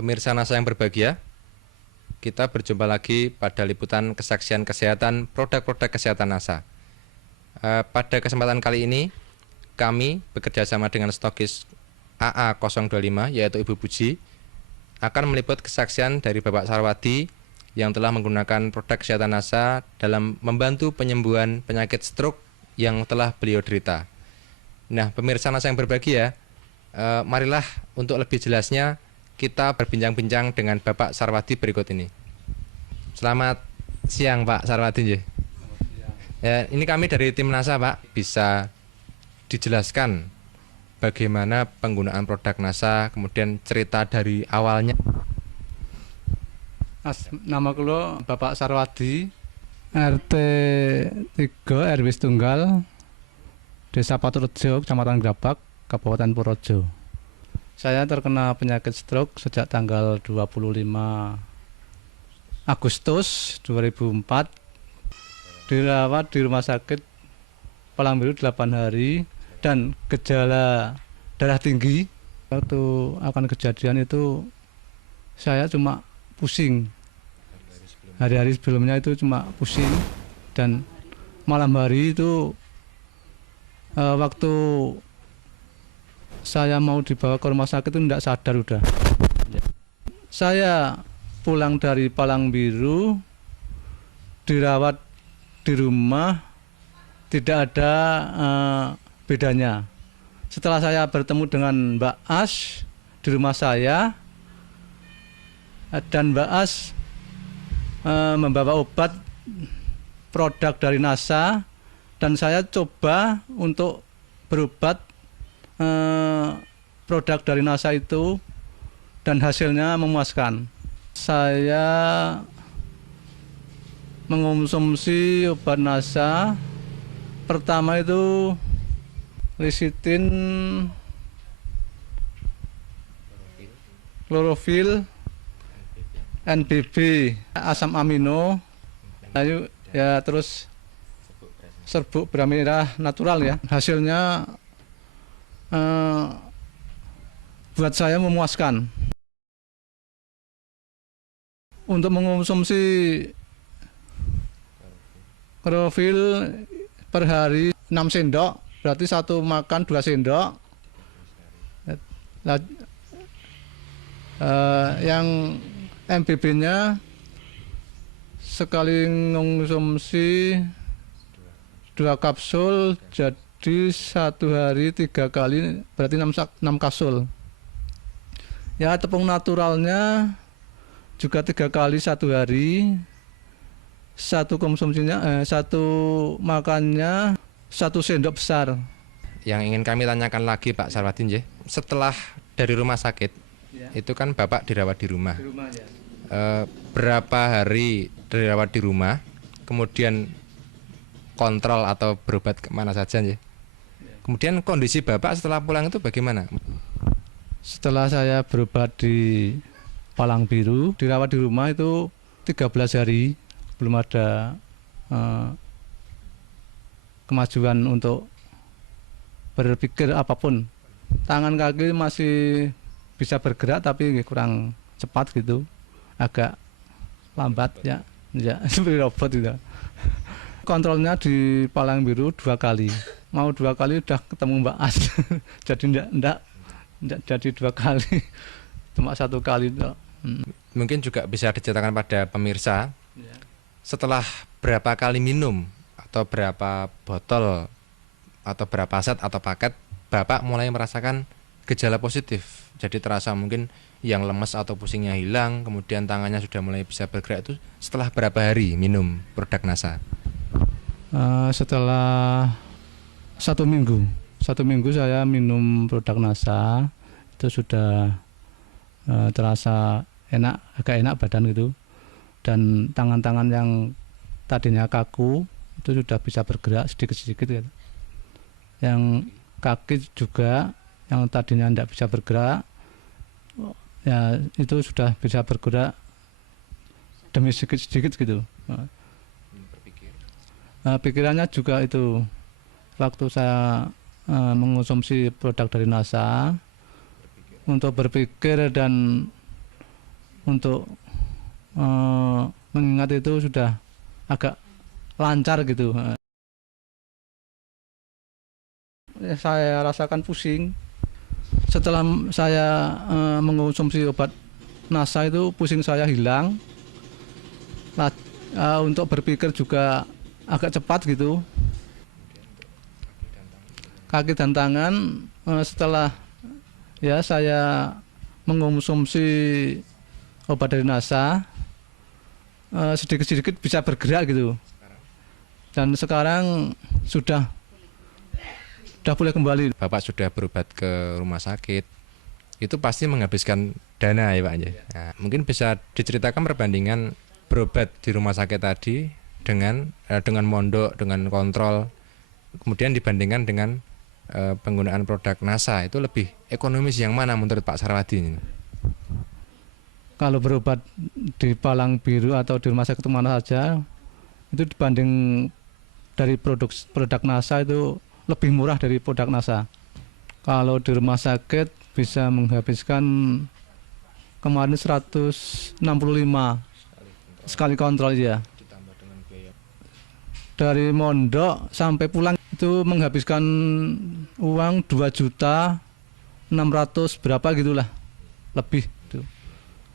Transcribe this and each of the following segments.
Pemirsa NASA yang berbahagia, kita berjumpa lagi pada liputan kesaksian kesehatan produk-produk kesehatan NASA. Pada kesempatan kali ini, kami bekerja sama dengan stokis AA025, yaitu Ibu Puji, akan meliput kesaksian dari Bapak Sarwadi yang telah menggunakan produk kesehatan NASA dalam membantu penyembuhan penyakit stroke yang telah beliau derita. Nah, pemirsa NASA yang berbahagia, marilah untuk lebih jelasnya kita berbincang-bincang dengan Bapak Sarwadi berikut ini. Selamat siang Pak Sarwadi. Ya, ini kami dari tim NASA Pak, bisa dijelaskan bagaimana penggunaan produk NASA, kemudian cerita dari awalnya. Nama kula Bapak Sarwadi, RT 3 RW Tunggal, Desa Paturejo, Kecamatan Grabak, Kabupaten Purworejo. Saya terkena penyakit stroke sejak tanggal 25 Agustus 2004. Dirawat di rumah sakit Palang Biru 8 hari dan gejala darah tinggi. Waktu akan kejadian itu saya cuma pusing. Hari-hari sebelumnya itu cuma pusing, dan malam hari itu waktu saya mau dibawa ke rumah sakit itu tidak sadar udah. Saya pulang dari Palang Biru, dirawat di rumah, tidak ada bedanya. Setelah saya bertemu dengan Mbak As di rumah saya, dan Mbak As membawa obat produk dari NASA, dan saya coba untuk berobat produk dari NASA itu, dan hasilnya memuaskan. Saya mengonsumsi obat NASA pertama itu lecitin, klorofil, NBB, asam amino, lalu ya terus serbuk beramil merah natural ya. Hasilnya buat saya memuaskan. Untuk mengonsumsi klorofil per hari 6 sendok, berarti satu makan 2 sendok. Yang MBB-nya sekali mengonsumsi 2 kapsul, jadi satu hari 3 kali, berarti 6 kapsul. Ya, tepung naturalnya juga 3 kali satu hari. Satu konsumsinya, satu makannya 1 sendok besar. Yang ingin kami tanyakan lagi Pak Sarwadi, setelah dari rumah sakit, ya, itu kan Bapak dirawat di rumah. Di rumah ya. Berapa hari dirawat di rumah, kemudian kontrol atau berobat kemana saja ya? Kemudian kondisi Bapak setelah pulang itu bagaimana? Setelah saya berobat di Palang Biru, dirawat di rumah itu 13 hari, belum ada kemajuan untuk berpikir apapun. Tangan kaki masih bisa bergerak tapi kurang cepat gitu, agak lambat ya, seperti robot gitu. Kontrolnya di Palang Biru 2 kali, mau 2 kali udah ketemu Mbak As. Jadi enggak jadi 2 kali, cuma 1 kali. Mungkin juga bisa diceritakan pada pemirsa, setelah berapa kali minum atau berapa botol atau berapa set atau paket Bapak mulai merasakan gejala positif. Jadi terasa mungkin yang lemes atau pusingnya hilang, kemudian tangannya sudah mulai bisa bergerak, itu setelah berapa hari minum produk NASA? Setelah 1 minggu. 1 minggu saya minum produk NASA, itu sudah terasa enak, agak enak badan gitu, dan tangan-tangan yang tadinya kaku itu sudah bisa bergerak sedikit-sedikit gitu. Yang kaki juga yang tadinya tidak bisa bergerak, ya itu sudah bisa bergerak demi sedikit-sedikit gitu. Pikirannya juga itu, waktu saya mengonsumsi produk dari NASA, untuk berpikir dan untuk mengingat itu sudah agak lancar gitu. Saya rasakan pusing. Setelah saya mengonsumsi obat NASA itu pusing saya hilang. Untuk berpikir juga agak cepat gitu. Kaki dan tangan setelah ya saya mengonsumsi obat dari NASA sedikit-sedikit bisa bergerak gitu. Dan sekarang sudah boleh kembali. Bapak sudah berobat ke rumah sakit, itu pasti menghabiskan dana ya Pak ya. Nah, mungkin bisa diceritakan perbandingan berobat di rumah sakit tadi dengan mondok, dengan kontrol, kemudian dibandingkan dengan penggunaan produk NASA, itu lebih ekonomis yang mana menurut Pak Sarwadi ini? Kalau berobat di Palang Biru atau di rumah sakit mana saja, itu dibanding dari produk NASA itu lebih murah dari produk NASA. Kalau di rumah sakit bisa menghabiskan kemarin 165 sekali kontrol ya. Dari mondok sampai pulang itu menghabiskan uang 2.600.000 berapa gitulah, lebih itu.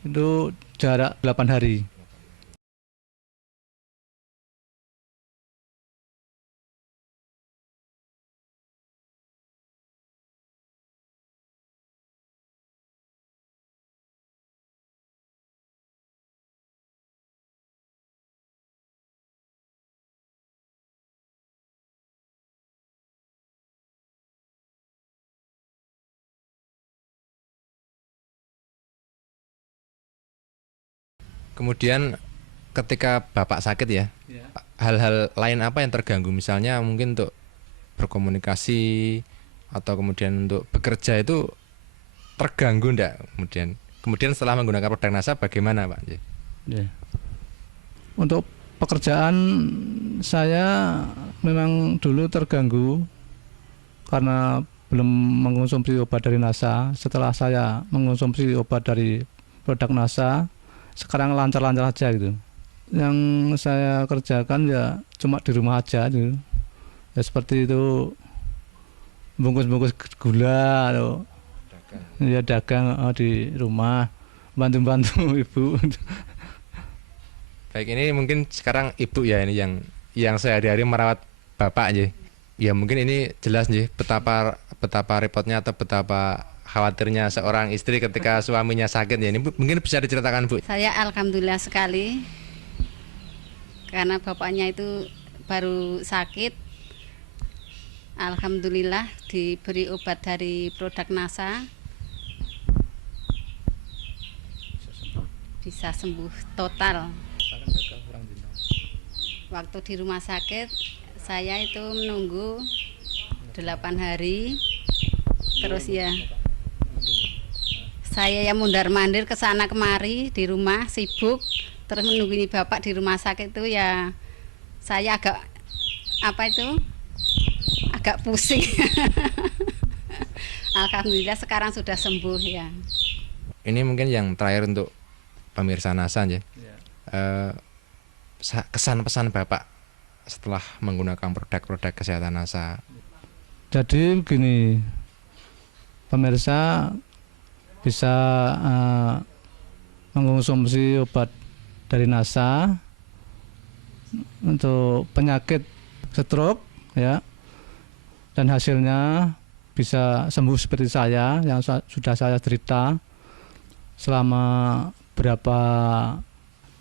Itu jarak 8 hari. Kemudian ketika Bapak sakit ya, hal-hal lain apa yang terganggu? Misalnya mungkin untuk berkomunikasi atau kemudian untuk bekerja itu terganggu enggak? Kemudian setelah menggunakan produk NASA bagaimana Pak? Ya. Untuk pekerjaan saya memang dulu terganggu karena belum mengonsumsi obat dari NASA. Setelah saya mengonsumsi obat dari produk NASA, sekarang lancar-lancar aja gitu. Yang saya kerjakan ya cuma di rumah aja gitu. Ya seperti itu, bungkus-bungkus gula atau ya dagang di rumah, bantu-bantu ibu. Baik, ini mungkin sekarang Ibu ya ini yang sehari-hari merawat Bapak ya. Ya mungkin ini jelas nih betapa repotnya atau betapa khawatirnya seorang istri ketika suaminya sakit ya. Ini mungkin bisa diceritakan Bu. Saya alhamdulillah sekali karena bapaknya itu baru sakit. Alhamdulillah diberi obat dari produk NASA, bisa sembuh total. Waktu di rumah sakit saya itu menunggu 8 hari, terus ya saya yang mundar-mandir ke sana kemari di rumah sibuk, terus menunggu bapak di rumah sakit itu ya saya agak agak pusing. Alhamdulillah sekarang sudah sembuh ya. Ini mungkin yang terakhir untuk pemirsa NASA ya. Kesan pesan Bapak setelah menggunakan produk-produk kesehatan NASA. Jadi begini, pemirsa bisa mengonsumsi obat dari NASA untuk penyakit stroke ya, dan hasilnya bisa sembuh seperti saya yang sudah saya cerita selama berapa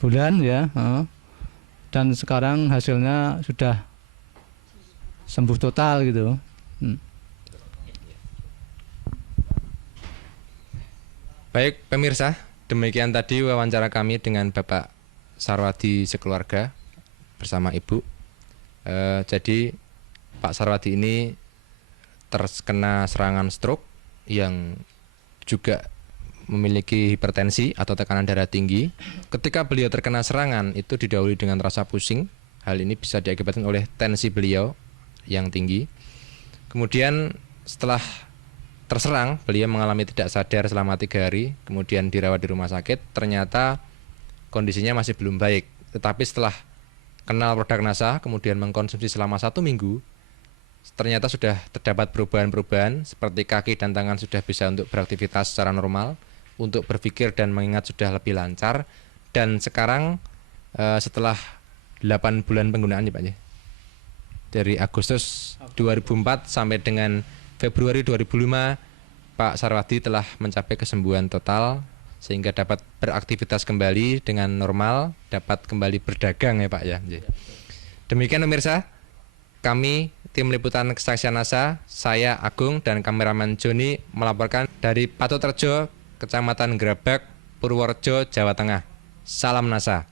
bulan ya, dan sekarang hasilnya sudah sembuh total gitu. Baik pemirsa, demikian tadi wawancara kami dengan Bapak Sarwadi sekeluarga bersama Ibu. Jadi Pak Sarwadi ini terkena serangan stroke yang juga memiliki hipertensi atau tekanan darah tinggi. Ketika beliau terkena serangan itu didahului dengan rasa pusing. Hal ini bisa diakibatkan oleh tensi beliau yang tinggi. Kemudian setelah terserang, beliau mengalami tidak sadar selama 3 hari, kemudian dirawat di rumah sakit. Ternyata kondisinya masih belum baik. Tetapi setelah kenal produk NASA, kemudian mengkonsumsi selama 1 minggu, ternyata sudah terdapat perubahan-perubahan seperti kaki dan tangan sudah bisa untuk beraktivitas secara normal, untuk berpikir dan mengingat sudah lebih lancar. Dan sekarang setelah 8 bulan penggunaan ya Pak ya, dari Agustus 2004 sampai dengan Februari 2005, Pak Sarwadi telah mencapai kesembuhan total sehingga dapat beraktivitas kembali dengan normal, dapat kembali berdagang ya Pak ya. Demikian pemirsa, kami tim liputan kesaksian NASA, saya Agung dan kameramen Joni melaporkan dari Patoterjo, Kecamatan Grabak, Purworejo, Jawa Tengah. Salam NASA.